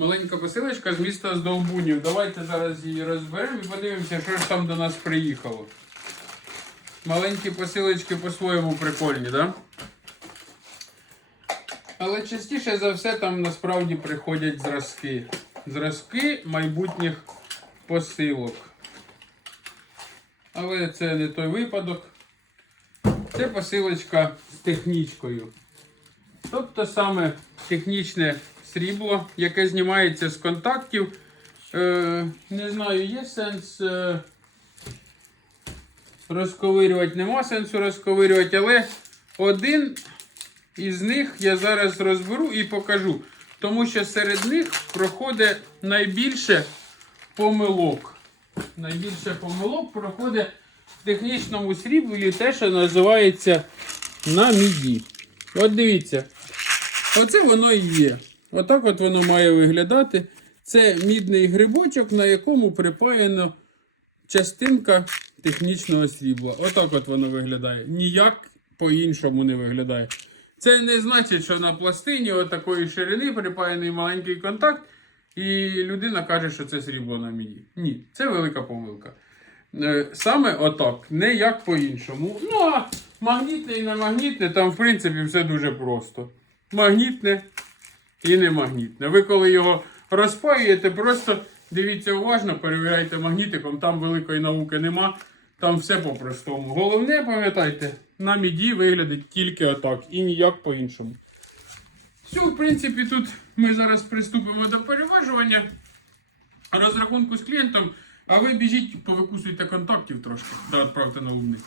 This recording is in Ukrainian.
Маленька посилочка з міста Здолбунів. Давайте зараз її розберемо і подивимося, що ж там до нас приїхало. Маленькі посилочки по-своєму прикольні? Да? Але частіше за все там насправді приходять зразки. Зразки майбутніх посилок. Але це не той випадок. Це посилочка з технічкою. Тобто саме технічне срібло, яке знімається з контактів. Е, не знаю, є сенс е, розковирювати, нема сенсу розковирювати, але один із них я зараз розберу і покажу. Тому що серед них проходить найбільше помилок. Найбільше помилок проходить в технічному сріблі те, що називається на міді. От дивіться. Оце воно і є. Отак от воно має виглядати. Це мідний грибочок, на якому припаяно частинка технічного срібла. Отак от воно виглядає. Ніяк по-іншому не виглядає. Це не значить, що на пластині отакої ширини припаяний маленький контакт, і людина каже, що це срібло на міді. Ні, це велика помилка. Е, Саме отак, не як по-іншому. Ну, а магнітне і не магнітне, там, в принципі, все дуже просто. Магнітне і не магнітне. Ви коли його розпаюєте, просто дивіться уважно, перевіряйте магнітиком, там великої науки нема, там все по-простому. Головне, пам'ятайте, на міді виглядить тільки отак і ніяк по-іншому. Все, в принципі, тут ми зараз приступимо до переважування розрахунку з клієнтом, а ви біжіть, повикусуйте контактів трошки, да, відправте на умник.